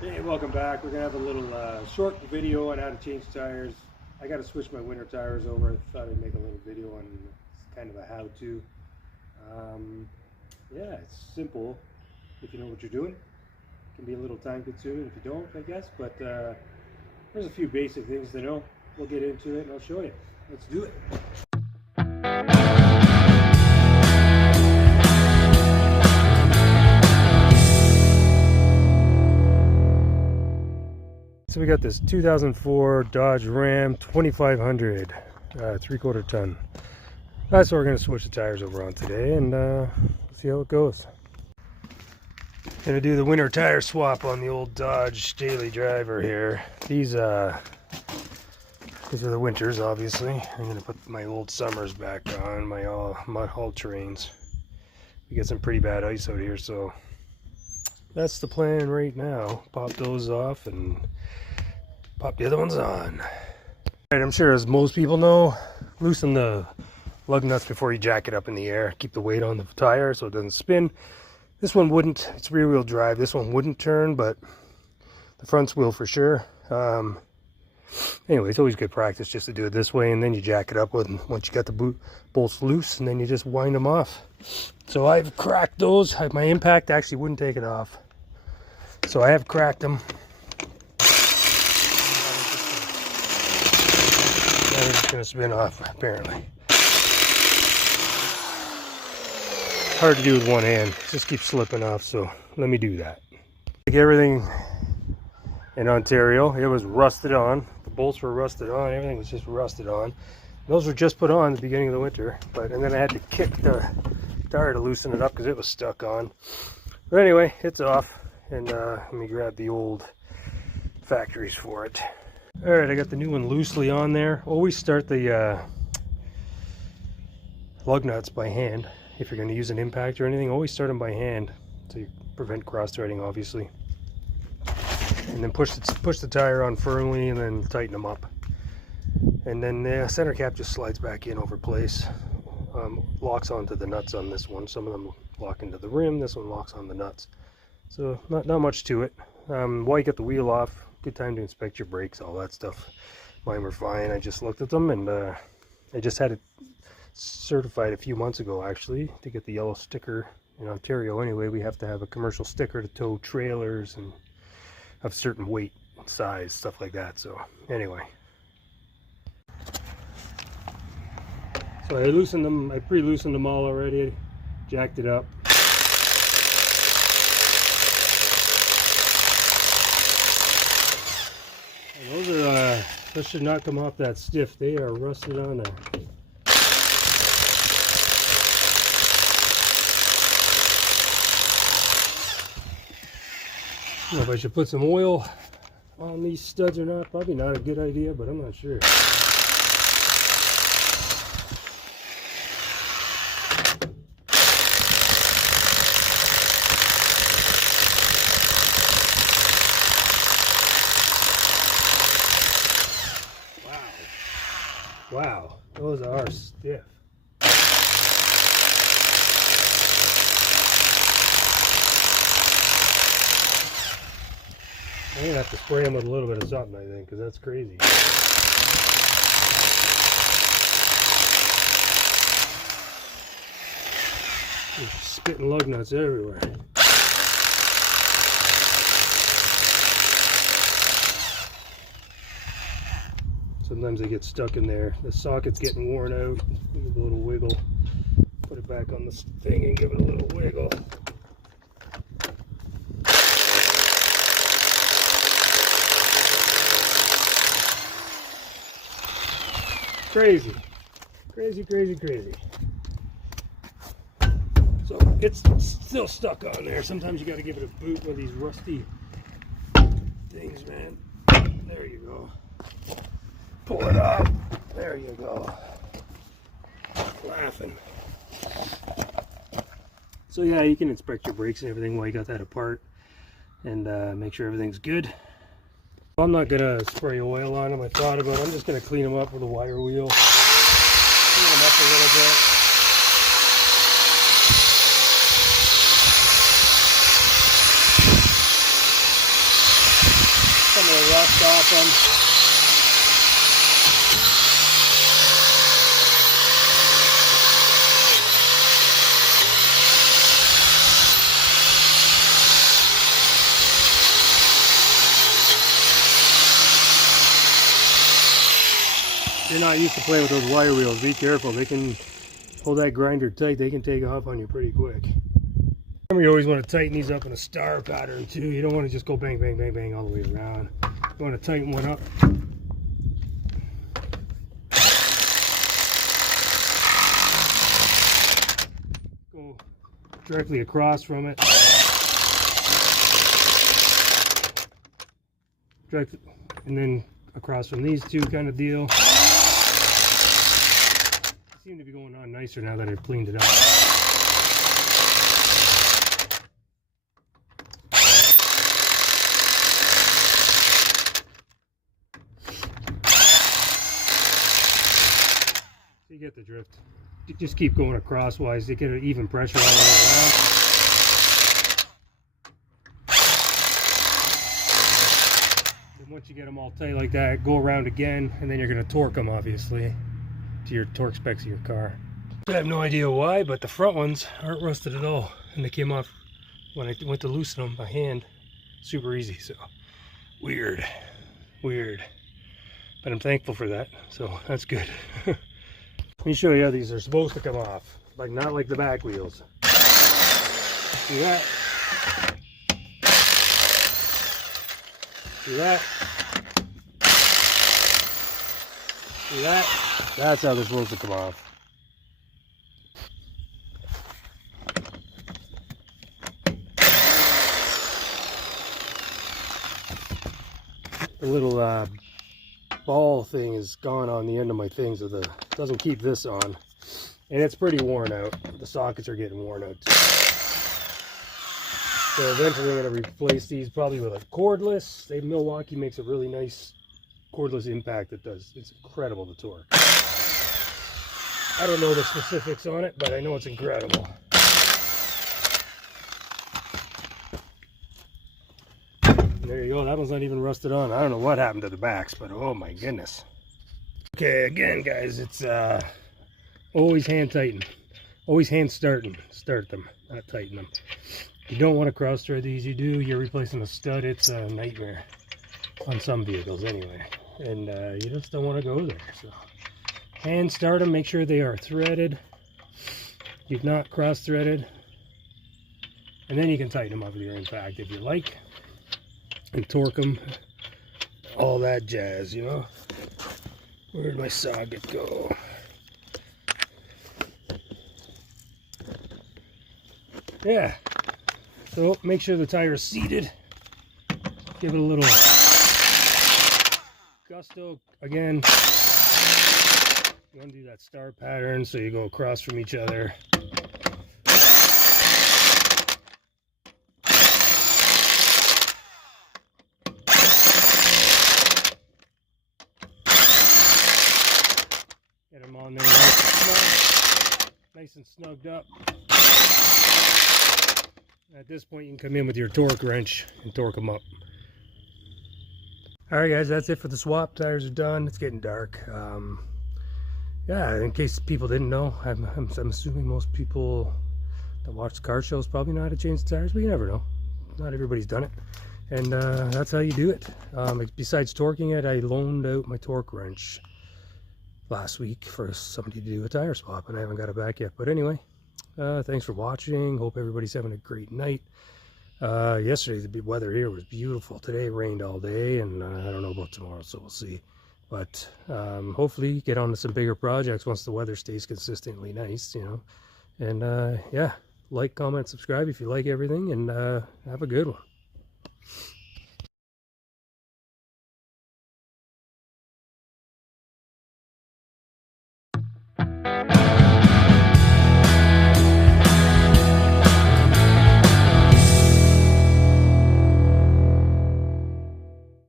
Hey, welcome back. We're going to have a little short video on how to change tires. I got to switch my winter tires over. I thought I'd make a little video on kind of a how-to. Yeah, it's simple if you know what you're doing. It can be a little time consuming if you don't, I guess, but there's a few basic things to know. We'll get into it and I'll show you. Let's do it. So we got this 2004 Dodge Ram 2500, 3/4 ton. That's what we're going to switch the tires over on today, and see how it goes. Going to do the winter tire swap on the old Dodge Daily Driver here. These are the winters, obviously. I'm going to put my old summers back on, my mud haul terrains. We get some pretty bad ice out here, so that's the plan right now. Pop those off and pop the other ones on. Alright, I'm sure as most people know, loosen the lug nuts before you jack it up in the air. Keep the weight on the tire so it doesn't spin. This one wouldn't. It's rear wheel drive. This one wouldn't turn, but the fronts will for sure. Anyway, it's always good practice just to do it this way, and then you jack it up with, once you got the bolts loose, and then you just wind them off. So I've cracked those. My impact actually wouldn't take it off. So I have cracked them. It's just going to spin off, apparently. It's hard to do with one hand. It just keeps slipping off, so let me do that. Like everything in Ontario, it was rusted on. The bolts were rusted on. Everything was just rusted on. Those were just put on at the beginning of the winter, and then I had to kick the tire to loosen it up because it was stuck on. But anyway, it's off, and let me grab the old factories for it. Alright, I got the new one loosely on there. Always start the lug nuts by hand. If you're going to use an impact or anything, always start them by hand to prevent cross-threading, obviously. And then push the tire on firmly and then tighten them up. And then the center cap just slides back in over place. Locks onto the nuts on this one. Some of them lock into the rim, this one locks on the nuts. So not much to it. While you get the wheel off, good time to inspect your brakes, all that stuff. Mine were fine. I just looked at them, and I just had it certified a few months ago, actually, to get the yellow sticker. In Ontario anyway, we have to have a commercial sticker to tow trailers and of certain weight, size, stuff like that. So anyway, so I loosened them. I pre-loosened them all already, jacked it up. Those should not come off that stiff. They are rusted on there. I don't know if I should put some oil on these studs or not. Probably not a good idea, but I'm not sure. Wow, those are stiff. I'm gonna have to spray them with a little bit of something, I think, because that's crazy. There's spitting lug nuts everywhere. Sometimes they get stuck in there. The socket's getting worn out. Give it a little wiggle. Put it back on the thing and give it a little wiggle. Crazy. Crazy, crazy, crazy. So it's still stuck on there. Sometimes you got to give it a boot with these rusty things, man. There you go. Pull it up. There you go. Laughing. So yeah, you can inspect your brakes and everything while you got that apart, and make sure everything's good. I'm not gonna spray oil on them. I thought about it. I'm just gonna clean them up with a wire wheel. Clean them up a little bit. of rust off them. If you're not used to playing with those wire wheels, be careful. They can hold that grinder tight. They can take off on you pretty quick. Remember, you always want to tighten these up in a star pattern too. You don't want to just go bang, bang, bang, bang all the way around. You want to tighten one up. Go directly across from it. And then across from these two, kind of deal. Seem to be going on nicer now that I've cleaned it up. So you get the drift. You just keep going acrosswise to get an even pressure all the way around. And once you get them all tight like that, go around again, and then you're going to torque them, obviously, to your torque specs of your car. I have no idea why, but the front ones aren't rusted at all, and they came off when I went to loosen them by hand super easy. So weird, but I'm thankful for that, so that's good. Let me show you how these are supposed to come off, like not like the back wheels. See that? See that? See that? That's how they're supposed to come off. The little ball thing is gone on the end of my thing, so the doesn't keep this on, and it's pretty worn out. The sockets are getting worn out too. So eventually I'm going to replace these probably with a cordless. Milwaukee makes a really nice cordless impact that does. It's incredible, the torque. I don't know the specifics on it, but I know it's incredible. There you go. That one's not even rusted on. I don't know what happened to the backs, but oh my goodness. Okay, again, guys, it's always hand tighten. Always hand start them, not tighten them. You don't want to cross thread these. You do, you're replacing a stud. It's a nightmare on some vehicles anyway. And you just don't want to go there. So hand start them, make sure they are threaded. You've not cross threaded. And then you can tighten them up with your impact if you like. And torque them, all that jazz, you know. Where'd my socket go? Yeah, so make sure the tire is seated. Give it a little gusto. Again, you want to do that star pattern so you go across from each other. Get them on there nice and snugged up. At this point, you can come in with your torque wrench and torque them up. Alright guys, that's it for the swap. Tires are done. It's getting dark. Yeah, in case people didn't know, I'm assuming most people that watch car shows probably know how to change the tires, but you never know. Not everybody's done it. And that's how you do it. Besides torquing it, I loaned out my torque wrench last week for somebody to do a tire swap, and I haven't got it back yet. But anyway, thanks for watching. Hope everybody's having a great night. Yesterday the weather here was beautiful. Today it rained all day, and I don't know about tomorrow, so we'll see. But hopefully get on to some bigger projects once the weather stays consistently nice, you know. And yeah, like, comment, subscribe if you like everything, and have a good one.